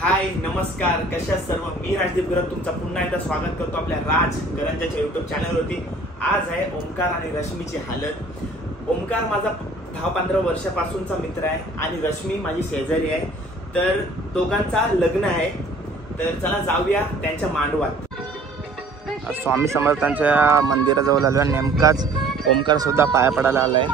हाय नमस्कार, कशा सर्व. मी राजदीप गरत तुमचा पुन्हा एकदा स्वागत करतो आपल्या राज करंजाच्या युट्यूब चॅनलवरती. आज आहे ओमकार आणि रश्मीची हालत. ओमकार माझा 10-15 वर्षापासूनचा मित्र आहे आणि रश्मी माझी शेजारी आहे. तर दोघांचा लग्न आहे. तर चला जाऊया त्यांच्या मांडवात. स्वामी समर्थांच्या मंदिराजवळ आलो. नेमकाच ओमकार सुद्धा पाया पडायला आलाय.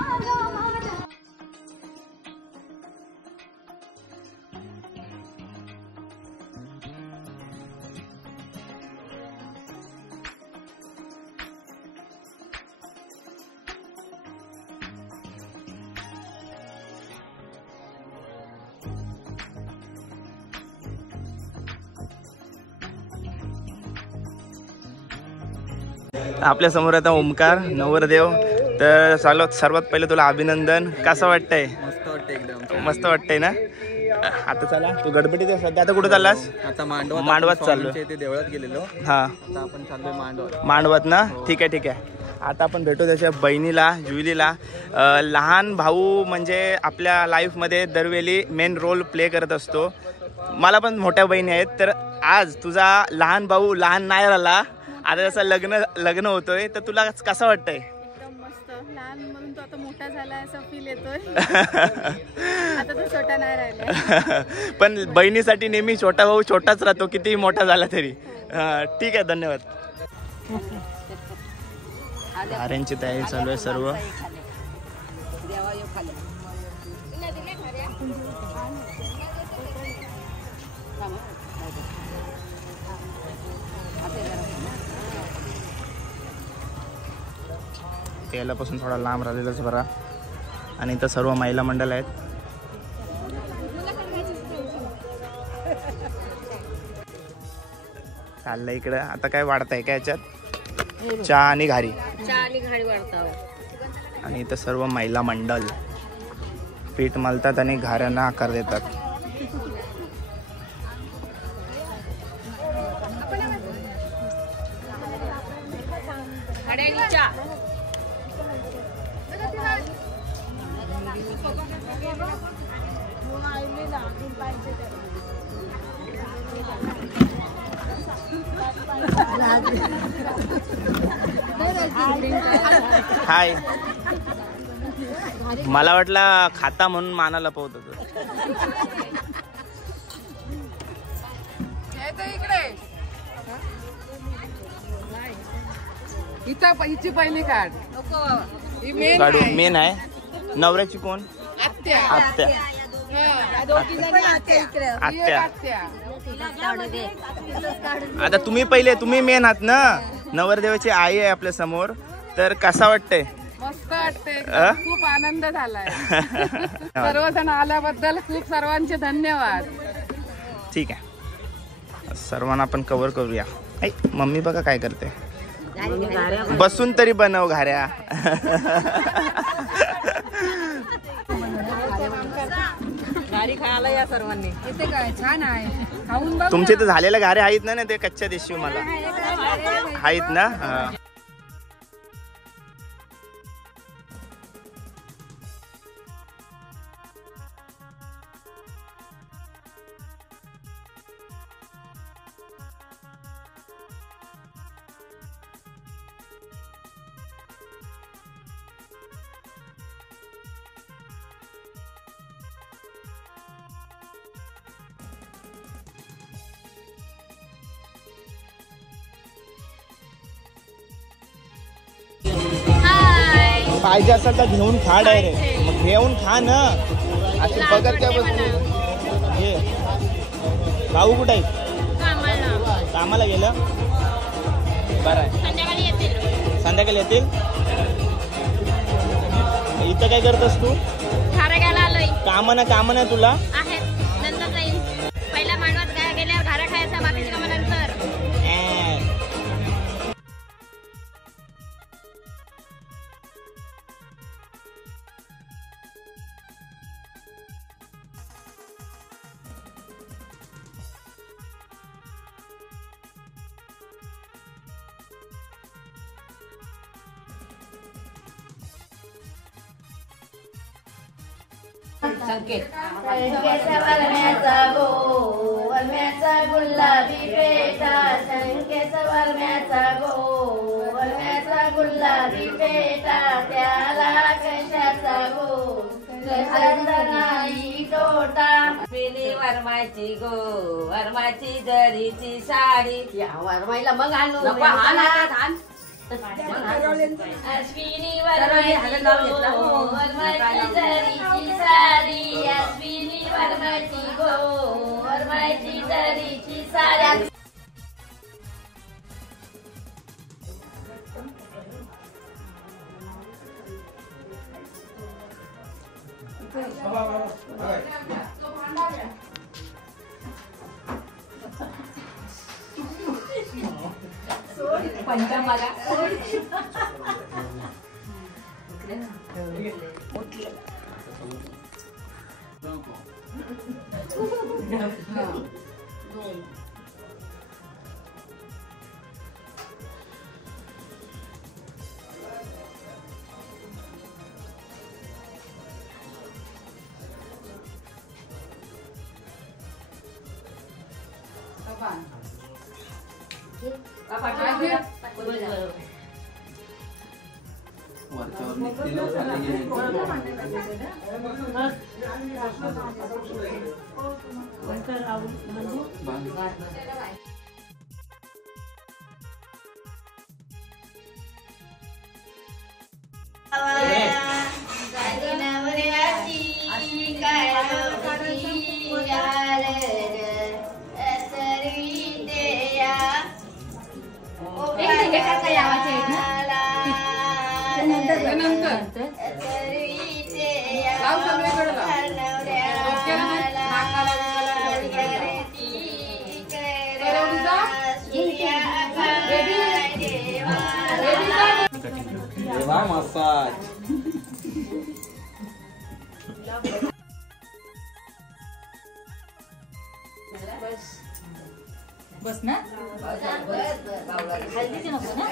आपल्या समोर आता ओमकार नवरदेव. तर सर्वात पहिले तुला अभिनंदन. कसं वाटतंय? मस्त वाटतंय, एकदम मस्त वाटतंय ना. आता चला, तू गडबडीत आहे सध्या. आता कुठे चाललास? आता मांडवात चाललो. ते देवळात गेलेलो. हा, आता आपण चाललोय मांडवात ना. ठीक आहे. आता आपण भेटू त्याच्या बहिणीला, जुईलीला. लहान भाऊ म्हणजे आपल्या लाईफमध्ये दरवेळी मेन रोल प्ले करत असतो. मला पण मोठ्या बहिणी आहेत. तर आज तुझा लहान भाऊ लहान नाही राहिला, आता जसं लग्न होतोय. तर तुला कसं वाटतंय? एकदम मस्त. लहान म्हणून तो आता मोठा झाला असं फील येतोय. आता तो छोटा नाही राहिला. पण बहिणीसाठी नेहमी छोटा भाऊ छोटाच राहतो, कितीही मोठा झाला तरी. ठीक आहे, धन्यवाद. आर्यांची तयारी चालू आहे सर्व. तेलापासून थोडा लांब राहिलेलाच बरा. आणि इथं सर्व महिला मंडळ आहेत. चाललंय इकडं. आता काय वाढताय काय याच्यात? चहा आणि घारी. आणि इथं सर्व महिला मंडळ पीठ मळतात आणि घाऱ्यांना आकार देतात. हाय, मला वाटलं खाता म्हणून मानाला पोहत होतो. हिची पहिली काढ. काढू. मेन आहे. नवऱ्याची कोण? आत्या. आता तुम्ही पहिले, तुम्ही मेन आहात ना. नवरदेवाची आई आहे आपल्या समोर. तर कसा वाटतंय? मस्त वाटतंय, खूप आनंद झालाय. सर्वजण आल्याबद्दल खूप सर्वांचे धन्यवाद. ठीक आहे, सर्वांना आपण कव्हर करूया. ऐ, मम्मी बघा काय करते. बसून तरी बनव घाऱ्या. घारी खायला या सर्वांनी. इथे काय छान आहे, खाऊन बघ. तुमचे तर झालेल्या घारे आहेत ना ते कच्च्या देशी मला आहेत ना. पाहिजे असेल तर घेऊन खा डायरेक्ट. मग घेऊन खा ना. असं बघत काय बघ. हे भाऊ कुठे आहे? कामाला गेलं. बरं आहे, संध्याकाळी येतील. इथं काय करतस तू? काम ना तुला. पहिला मांडवात गेल्यावर घारा खायचा, बाकीच्या कामानंतर. संकेत वरम्याचा गुलाबी पेटा शंकेचा वरम्याचा गो वरम्याचा गुलाबी पेटा त्याला कशाचा गो कशाचा नाही तोटा पिली वरमाची गो वरमाची जरीची साडी या वरमाईला मग आणू अश्विनी वरमाची गो वरमाची जरीची साडी अश्विनी वरमाची गो वरमाची जरीची साडी पंचमाला बस ना हल्दीची नको ना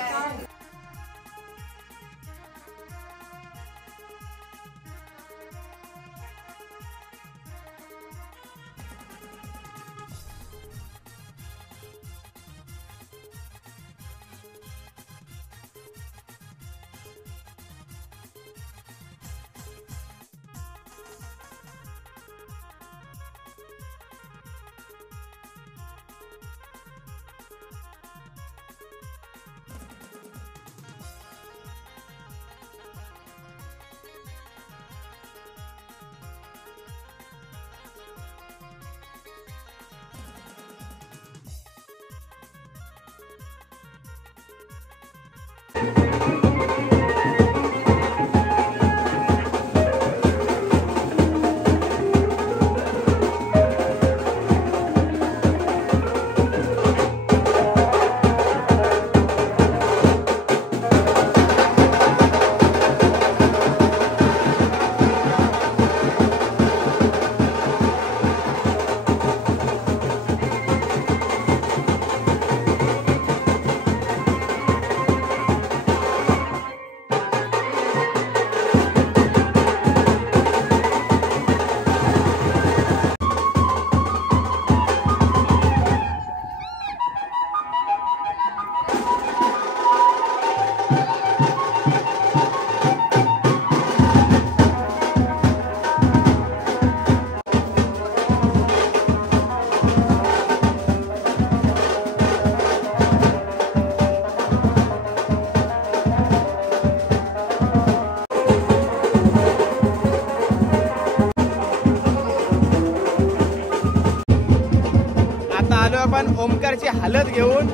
आपण ओमकारची हालत घेऊन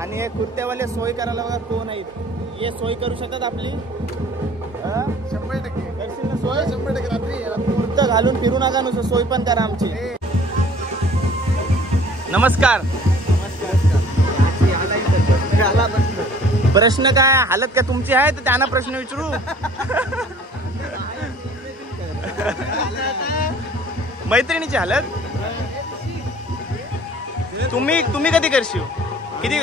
आणि हे कुत्त्यावाले सोय करायला बघा कोण आहेत हे सोय करू शकतात आपली 100% करशील ना सोय 100% रात्री कुर्ता घालून फिरू नका नुसतं सोय पण करा आमची नमस्कार प्रश्न काय हालत काय तुमची आहे तर त्यांना प्रश्न विचारू मैत्रिणीची हालत तुम्ही कधी करशील किती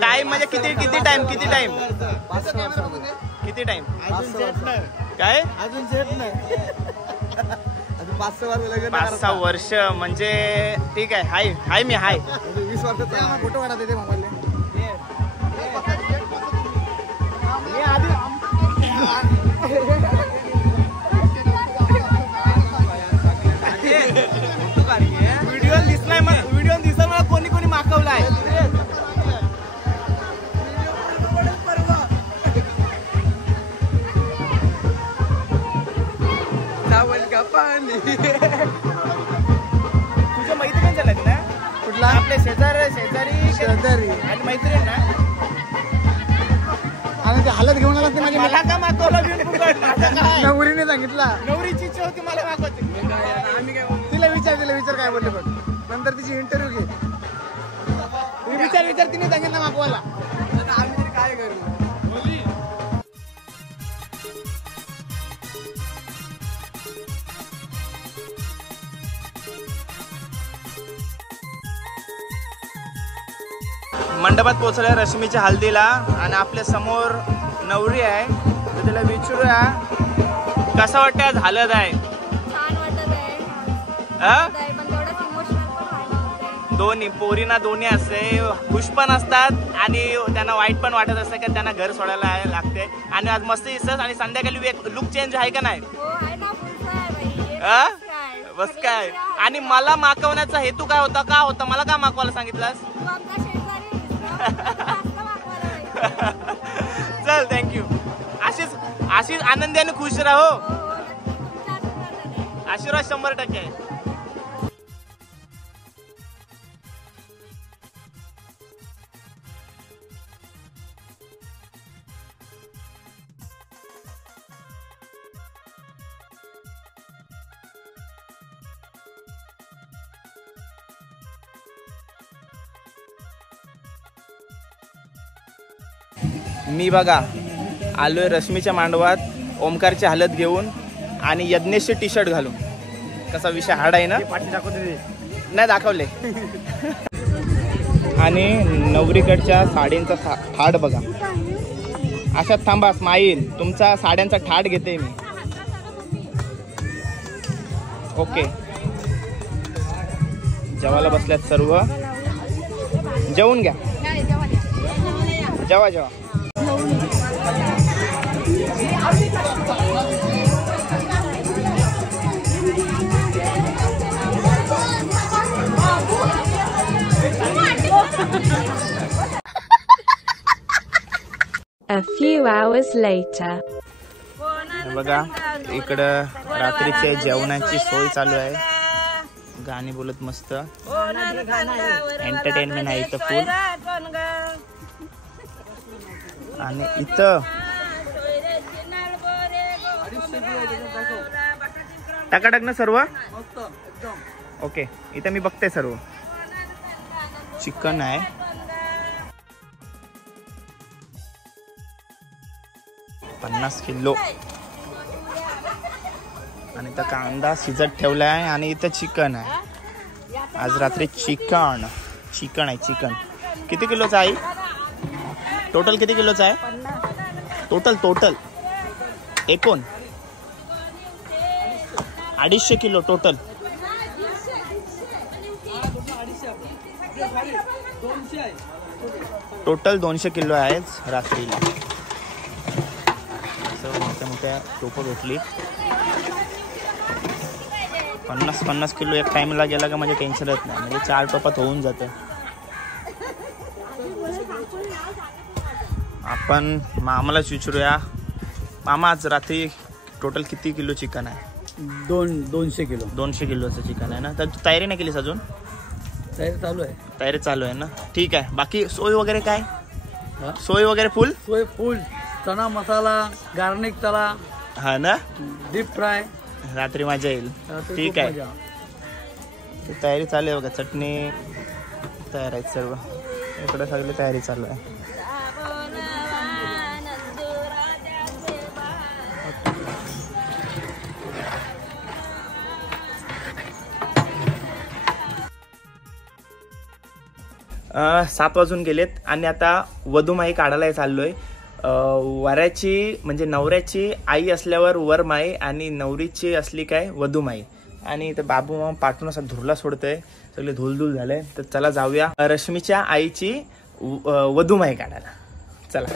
टाइम म्हणजे किती टाइम किती टाइम काय अजून सेट नाही 5-6 वर्ष म्हणजे ठीक आहे. हाय मी हाय 20 वर्षाचा फोटो काढा तिथे मोबाईल. व्हिडिओ दिसला मला कोणी मागवलाय. तुझ्या मैत्रिणीचं लग्न कुठला? आपल्या शेजारी आणि मैत्रीण ना. आणि ते हालत घेऊन आला ते माझी मला का मागवलं? नवरीने सांगितला. नवरीची इच्छा होती मला मागवते. तिला विचार काय बोलले बघ. नंतर तिची इंटरव्ह्यू घे. विचार तिने सांगितलं मागवायला. आम्ही तरी काय करू. मंडपात पोहोचल्या रश्मीच्या हल्दीला आणि आपल्या समोर नवरी आहे. तर तिला विचारूया कसं वाटतं आज हळद आहे. छान वाटत आहे पण थोडंच इमोशनल पण व्हायला. दोन्ही पोरीना दोन्ही असते, खुश पण असतात आणि त्यांना वाईट पण वाटत असतं की त्यांना घर सोडायला लागते. आणि आज मस्त दिसत आणि संध्याकाळी लुक चेंज आहे का नाही? हो आहे ना, फुलचा आहे बाई. बस काय. आणि मला मागवण्याचा हेतू काय होता, का होता, मला का मागवायला सांगितलंस? तू आमचा शेजारी आहेस ना. चल थँक्यू. अशीच आनंदी आणि खुश राहो. आशीर्वाद 100% आहे. मी बघा आलोय रश्मीच्या मांडवात ओमकारची हलत घेऊन आणि यज्ञेशचे टी शर्ट घालून. कसा विषय हार्ड आहे ना. नाही दाखवले. आणि नवरीकडच्या साडींचा थाट बघा. अशात थांबा स्माईल. तुमचा साड्यांचा थाट घेते मी. ओके जेवायला बसल्यात सर्व. जेवून घ्या. जेवा. A few hours later. बघा इकडं रात्रीचे जेवणाची सोय चालू आहे. गाणी बोलत मस्त एंटरटेनमेंट आहे इथं फुल. आणि इथं टाकाटाक ना सर्व. ओके इथं मी बघते सर्व. चिकन आहे. $50 किलो. आणि इथं कांदा शिजत ठेवला आहे. आणि इथं चिकन आहे. आज रात्री चिकन आहे. चिकन किती किलोचं आहे? टोटल किती किलोचं आहे? टोटल एकूण 250 किलो टोटल. टोटल 200 किलो आहेच रात्रीला. मोठ्या टोपं भेटली. 50 किलो एक टाइमला गेला का म्हणजे टेन्शन येत नाही. म्हणजे 4 टोपात होऊन जाते. आपण मामालाच विचारूया. मामा आज रात्री टोटल किती किलो चिकन आहे? 200 किलो. 200 किलोचं चिकन आहे ना. तर तू तयारी नाही केलीस अजून? तयारी चालू आहे ना. ठीक आहे. बाकी सोय वगैरे काय? सोय वगैरे फुल चना मसाला गार्निक चला. हा ना. Deep fry. रात्री मजा येईल. ठीक आहे. तयारी चालू आहे बघा. चटणी तयार आहे सर्व. इकडे सगळी तयारी चालू आहे. सात वाजून गेलेत आणि आता वधूमाई काढायला चाललोय. वराची म्हणजे नवऱ्याची आई असल्यावर वरमाई आणि नवरीची असली काय वधूमाई. आणि इथं बाबू मामा पाठून असा धुरला सोडतोय, सगळे धुलधुल झाले. तर चला जाऊया रश्मीच्या आईची वधूमाई काढायला. चला.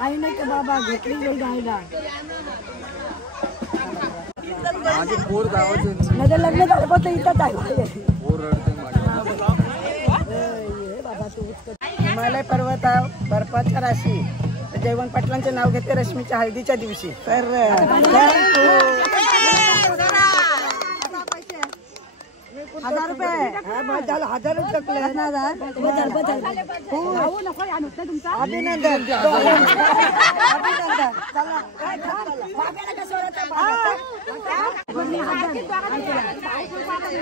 आई नाही का बाबा घेतली जायला माझं लग्न झालं इथंच आहे. हिमालय पर्वत बर्फाच्या राशी जयवंत पाटलांचे नाव घेते रश्मीच्या हळदीच्या दिवशी. तर 1000 रुपये 1000 रुपये अभिनंदन.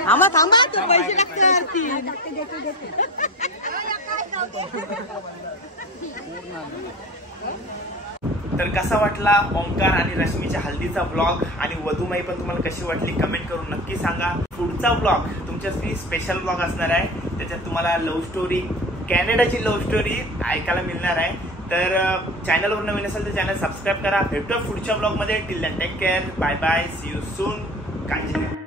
थांबा थांबा पैसे लागते. तर कसा वाटला ओंकार आणि रश्मीच्या हल्दीचा ब्लॉग आणि वधूमाई पण तुम्हाला कशी वाटली कमेंट करून नक्की सांगा. पुढचा ब्लॉग तुमच्यासाठी स्पेशल ब्लॉग असणार आहे. त्याच्यात तुम्हाला लव्ह स्टोरी, कॅनडाची लव्ह स्टोरी ऐकायला मिळणार आहे. तर चॅनलवर नवीन असेल तर चॅनल सबस्क्राईब करा. भेटूया पुढच्या ब्लॉग मध्ये. Till then take care. Bye bye. See you soon. काळजी घ्या.